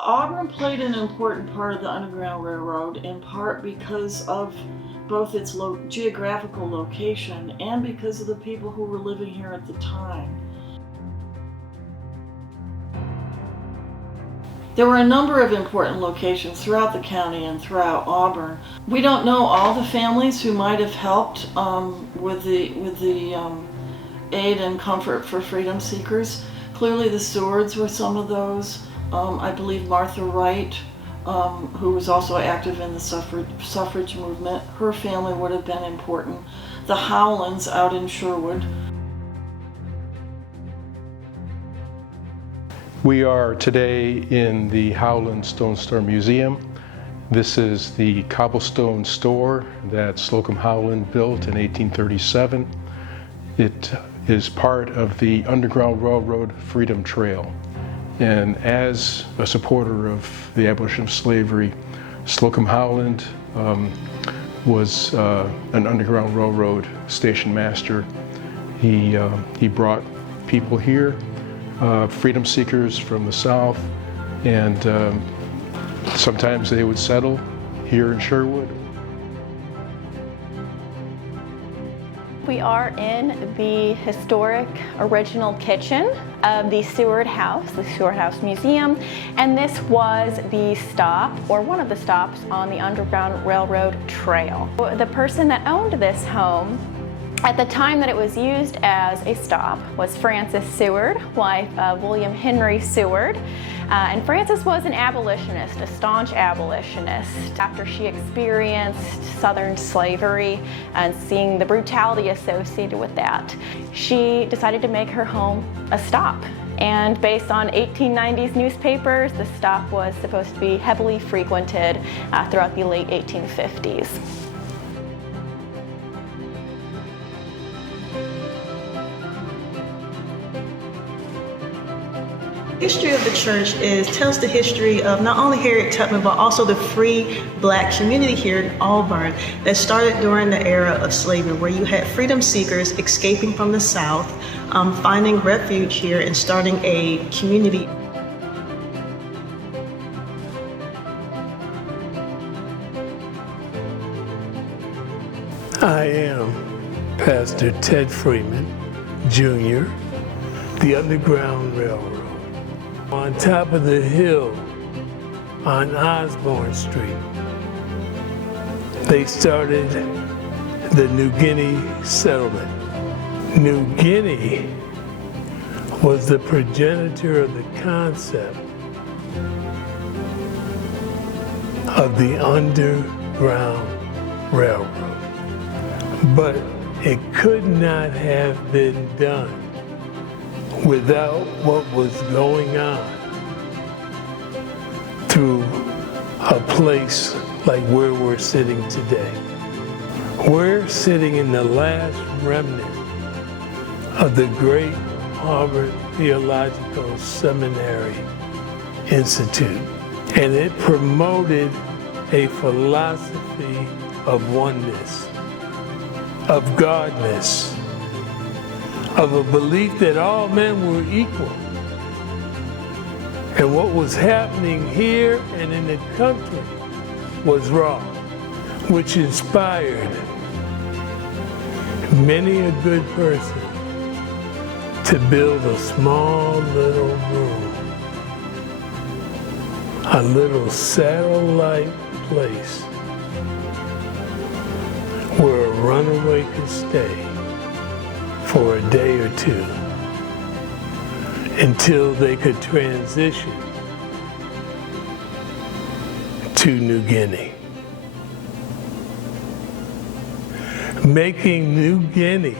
Auburn played an important part of the Underground Railroad, in part because of both its geographical location and because of the people who were living here at the time. There were a number of important locations throughout the county and throughout Auburn. We don't know all the families who might have helped with the aid and comfort for freedom seekers. Clearly the Sewards were some of those. I believe Martha Wright, who was also active in the suffrage movement, her family would have been important. The Howlands out in Sherwood. We are today in the Howland Stone Store Museum. This is the cobblestone store that Slocum Howland built in 1837. It is part of the Underground Railroad Freedom Trail. And as a supporter of the abolition of slavery, Slocum Howland was an Underground Railroad station master. He brought people here, freedom seekers from the South, and sometimes they would settle here in Sherwood. We are in the historic original kitchen of the Seward House, the Seward House Museum, and this was the stop, or one of the stops, on the Underground Railroad Trail. The person that owned this home at the time that it was used as a stop was Frances Seward, wife of William Henry Seward. And Frances was an abolitionist, a staunch abolitionist. After she experienced Southern slavery and seeing the brutality associated with that, she decided to make her home a stop. And based on 1890s newspapers, the stop was supposed to be heavily frequented throughout the late 1850s. The history of the church tells the history of not only Harriet Tubman, but also the free Black community here in Auburn that started during the era of slavery, where you had freedom seekers escaping from the South, finding refuge here and starting a community. I am Pastor Ted Freeman, Jr., the Underground Railroad. On top of the hill on Osborne Street, they started the New Guinea settlement. New Guinea was the progenitor of the concept of the Underground Railroad. But it could not have been done without what was going on through a place like where we're sitting today. We're sitting in the last remnant of the great Auburn Theological Seminary Institute, and it promoted a philosophy of oneness, of Godness, of a belief that all men were equal. And what was happening here and in the country was wrong, which inspired many a good person to build a small little room, a little satellite place where a runaway could stay for a day or two until they could transition to New Guinea. Making New Guinea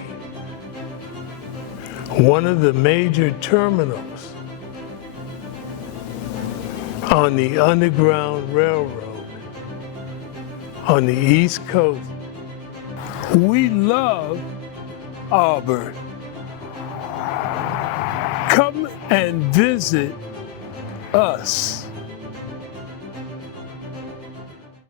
one of the major terminals on the Underground Railroad on the East Coast. We love Auburn. Come and visit us.